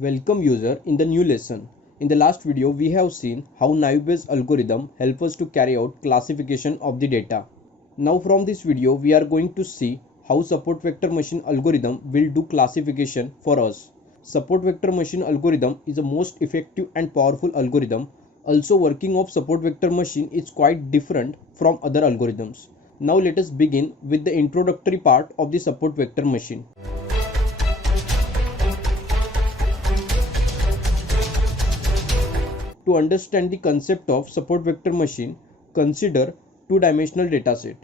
Welcome user in the new lesson. In the last video we have seen how naive Bayes algorithm help us to carry out classification of the data. Now from this video we are going to see how support vector machine algorithm will do classification for us. Support vector machine algorithm is the most effective and powerful algorithm. Also working of support vector machine is quite different from other algorithms. Now let us begin with the introductory part of the support vector machine. To understand the concept of support vector machine, consider two-dimensional dataset.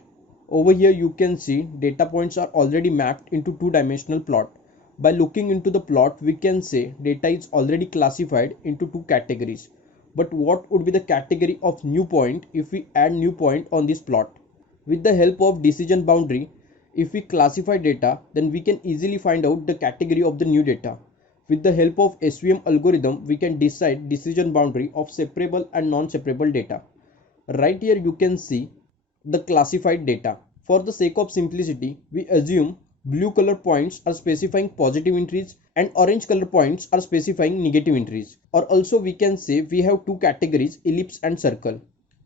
Over here you can see data points are already mapped into two-dimensional plot. By looking into the plot, we can say data is already classified into two categories. But what would be the category of new point if we add new point on this plot? With the help of decision boundary, if we classify data, then we can easily find out the category of the new data. With the help of SVM algorithm, we can decide decision boundary of separable and non-separable data. Right here you can see the classified data. For the sake of simplicity, we assume blue color points are specifying positive entries and orange color points are specifying negative entries. Or also we can say we have two categories, ellipse and circle.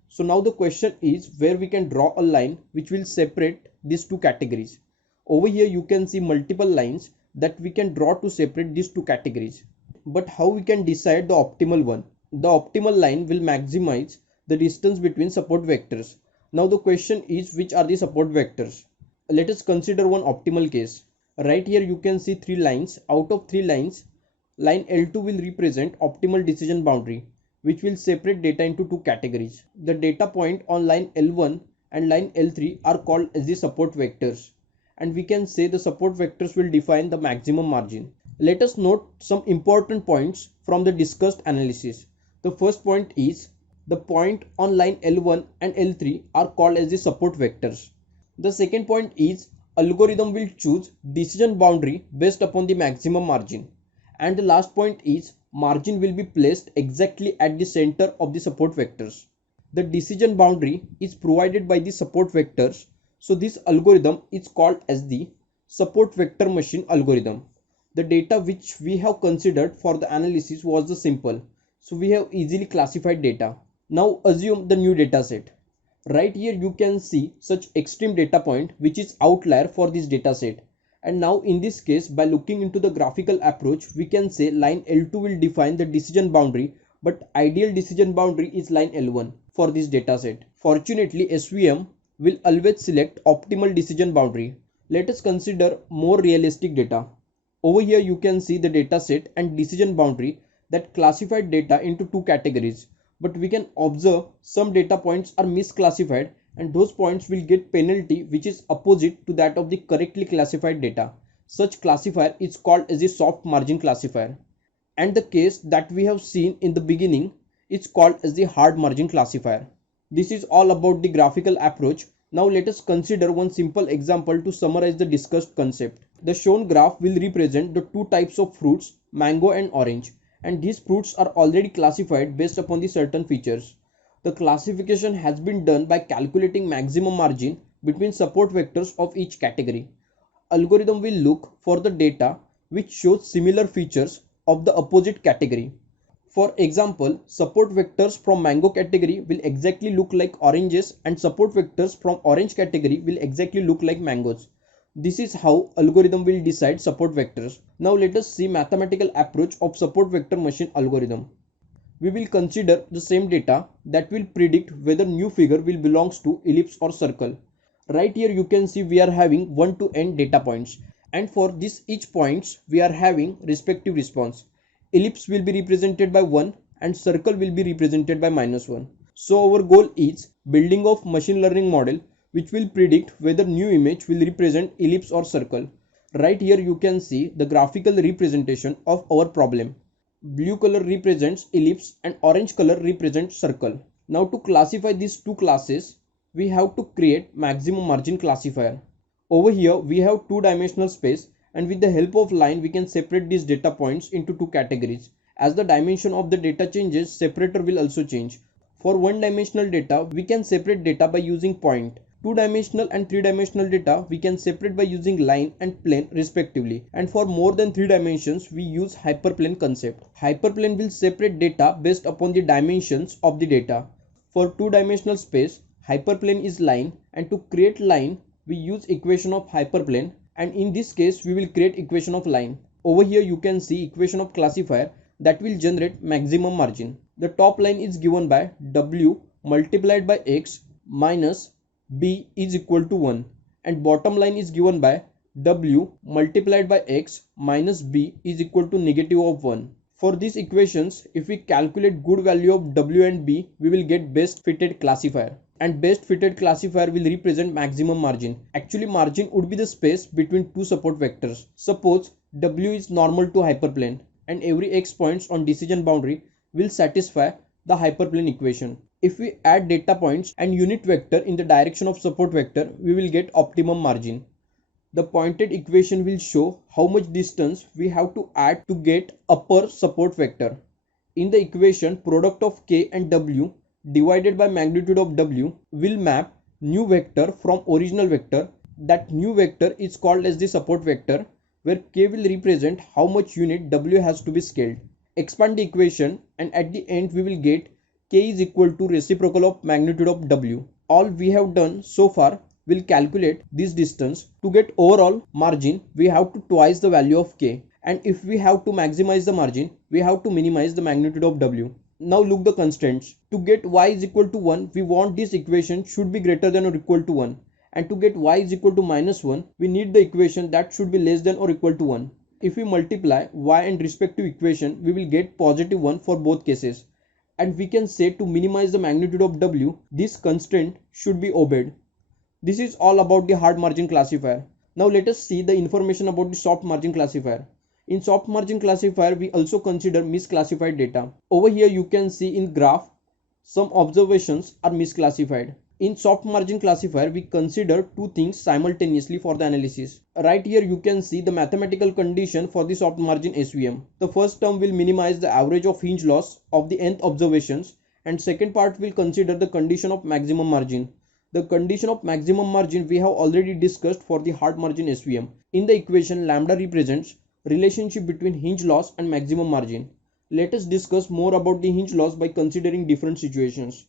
So now the question is where we can draw a line which will separate these two categories. Over here you can see multiple lines that we can draw to separate these two categories. But how we can decide the optimal one? The optimal line will maximize the distance between support vectors. Now the question is which are the support vectors? Let us consider one optimal case. Right here you can see three lines. Out of three lines, line L2 will represent optimal decision boundary, which will separate data into two categories. The data point on line L1 and line L3 are called as the support vectors. And we can say the support vectors will define the maximum margin. Let us note some important points from the discussed analysis. The first point is the point on line L1 and L3 are called as the support vectors. The second point is algorithm will choose decision boundary based upon the maximum margin. And the last point is margin will be placed exactly at the center of the support vectors. The decision boundary is provided by the support vectors. So this algorithm is called as the support vector machine algorithm. The data which we have considered for the analysis was the simple. So we have easily classified data. Now assume the new data set. Right here you can see such extreme data point which is outlier for this data set. And now in this case, by looking into the graphical approach, we can say line L2 will define the decision boundary, but ideal decision boundary is line L1 for this data set. Fortunately, SVM will always select optimal decision boundary. Let us consider more realistic data. Over here you can see the data set and decision boundary that classified data into two categories. But we can observe some data points are misclassified and those points will get penalty which is opposite to that of the correctly classified data. Such classifier is called as a soft margin classifier. And the case that we have seen in the beginning is called as the hard margin classifier. This is all about the graphical approach. Now let us consider one simple example to summarize the discussed concept. The shown graph will represent the two types of fruits, mango and orange, and these fruits are already classified based upon the certain features. The classification has been done by calculating maximum margin between support vectors of each category. Algorithm will look for the data which shows similar features of the opposite category. For example, support vectors from mango category will exactly look like oranges and support vectors from orange category will exactly look like mangoes. This is how algorithm will decide support vectors. Now let us see mathematical approach of support vector machine algorithm. We will consider the same data that will predict whether new figure will belongs to ellipse or circle. Right here you can see we are having 1 to n data points, and for this each points we are having respective response. Ellipse will be represented by 1 and circle will be represented by -1. So our goal is building of machine learning model which will predict whether new image will represent ellipse or circle. Right here you can see the graphical representation of our problem. Blue color represents ellipse and orange color represents circle. Now to classify these two classes, we have to create maximum margin classifier. Over here we have two-dimensional space, and with the help of line we can separate these data points into two categories. As the dimension of the data changes, separator will also change. For one-dimensional data, we can separate data by using point. Two-dimensional and three-dimensional data we can separate by using line and plane respectively, and for more than 3 dimensions we use hyperplane concept. Hyperplane will separate data based upon the dimensions of the data. For two-dimensional space, hyperplane is line, and to create line we use equation of hyperplane, and in this case we will create equation of line. Over here you can see equation of classifier that will generate maximum margin. The top line is given by W multiplied by X minus B is equal to 1, and bottom line is given by W multiplied by X minus B is equal to negative of 1. For these equations, if we calculate good value of W and B, we will get best fitted classifier, and best fitted classifier will represent maximum margin. Actually, margin would be the space between two support vectors. Suppose W is normal to hyperplane, and every X points on decision boundary will satisfy the hyperplane equation. If we add data points and unit vector in the direction of support vector, we will get optimum margin. The pointed equation will show how much distance we have to add to get upper support vector. In the equation, product of K and W divided by magnitude of W will map new vector from original vector. That new vector is called as the support vector, where K will represent how much unit W has to be scaled. Expand the equation, and at the end we will get K is equal to reciprocal of magnitude of W. All we have done so far will calculate this distance. To get overall margin, we have to twice the value of K, and if we have to maximize the margin, we have to minimize the magnitude of W. Now look the constraints. To get y is equal to 1, we want this equation should be greater than or equal to 1, and to get y is equal to minus 1, we need the equation that should be less than or equal to 1. If we multiply y and respective equation, we will get positive 1 for both cases, and we can say to minimize the magnitude of W, this constraint should be obeyed. This is all about the hard margin classifier. Now let us see the information about the soft margin classifier. In soft margin classifier, we also consider misclassified data. Over here you can see in graph some observations are misclassified. In soft margin classifier, we consider two things simultaneously for the analysis. Right here you can see the mathematical condition for the soft margin SVM. The first term will minimize the average of hinge loss of the nth observations, and second part will consider the condition of maximum margin. The condition of maximum margin we have already discussed for the hard margin SVM. In the equation, lambda represents relationship between hinge loss and maximum margin. Let us discuss more about the hinge loss by considering different situations.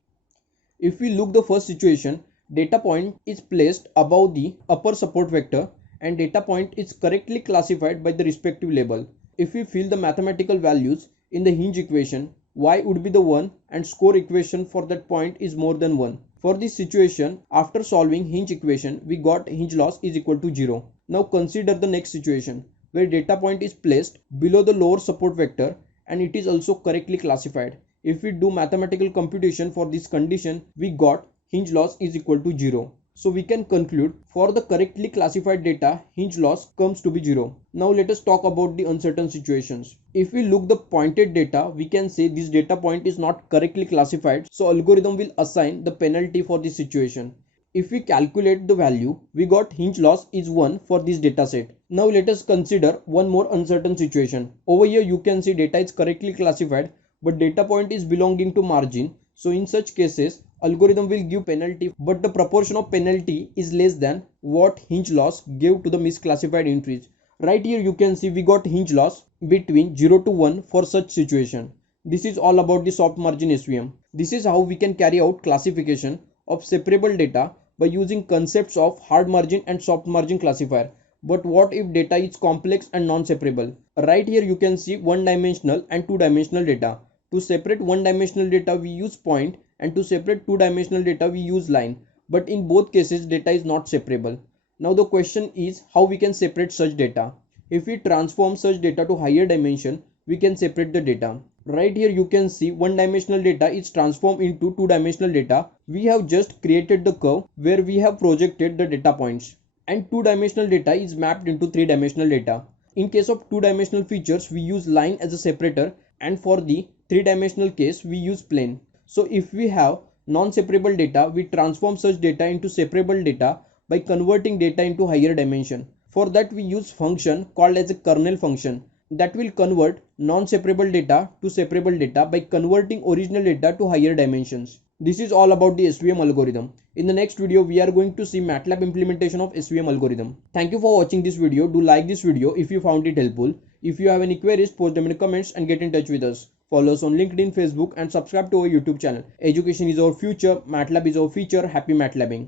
If we look the first situation, data point is placed above the upper support vector and data point is correctly classified by the respective label. If we fill the mathematical values in the hinge equation, y would be the 1 and score equation for that point is more than 1. For this situation, after solving hinge equation, we got hinge loss is equal to 0. Now consider the next situation where data point is placed below the lower support vector and it is also correctly classified. If we do mathematical computation for this condition, we got hinge loss is equal to 0. So we can conclude for the correctly classified data, hinge loss comes to be 0. Now let us talk about the uncertain situations. If we look the pointed data, we can say this data point is not correctly classified, so algorithm will assign the penalty for this situation. If we calculate the value, we got hinge loss is 1 for this data set. Now let us consider one more uncertain situation. Over here you can see data is correctly classified, but data point is belonging to margin. So in such cases, algorithm will give penalty, but the proportion of penalty is less than what hinge loss gave to the misclassified entries. Right here you can see we got hinge loss between 0 to 1 for such situation. This is all about the soft margin SVM. This is how we can carry out classification of separable data by using concepts of hard margin and soft margin classifier. But what if data is complex and non-separable? Right here you can see one-dimensional and two-dimensional data. To separate one-dimensional data we use point, and to separate two-dimensional data we use line, but in both cases data is not separable. Now the question is how we can separate such data. If we transform such data to higher dimension, we can separate the data. Right here you can see one-dimensional data is transformed into two-dimensional data. We have just created the curve where we have projected the data points, and two-dimensional data is mapped into three-dimensional data. In case of two-dimensional features, we use line as a separator, and for the three-dimensional case we use plane. So if we have non-separable data, we transform such data into separable data by converting data into higher dimension. For that we use function called as a kernel function that will convert non-separable data to separable data by converting original data to higher dimensions. This is all about the SVM algorithm. In the next video, we are going to see MATLAB implementation of SVM algorithm. Thank you for watching this video. Do like this video if you found it helpful. If you have any queries, post them in the comments and get in touch with us. Follow us on LinkedIn, Facebook and subscribe to our YouTube channel. Education is our future. MATLAB is our feature. Happy MATLABing.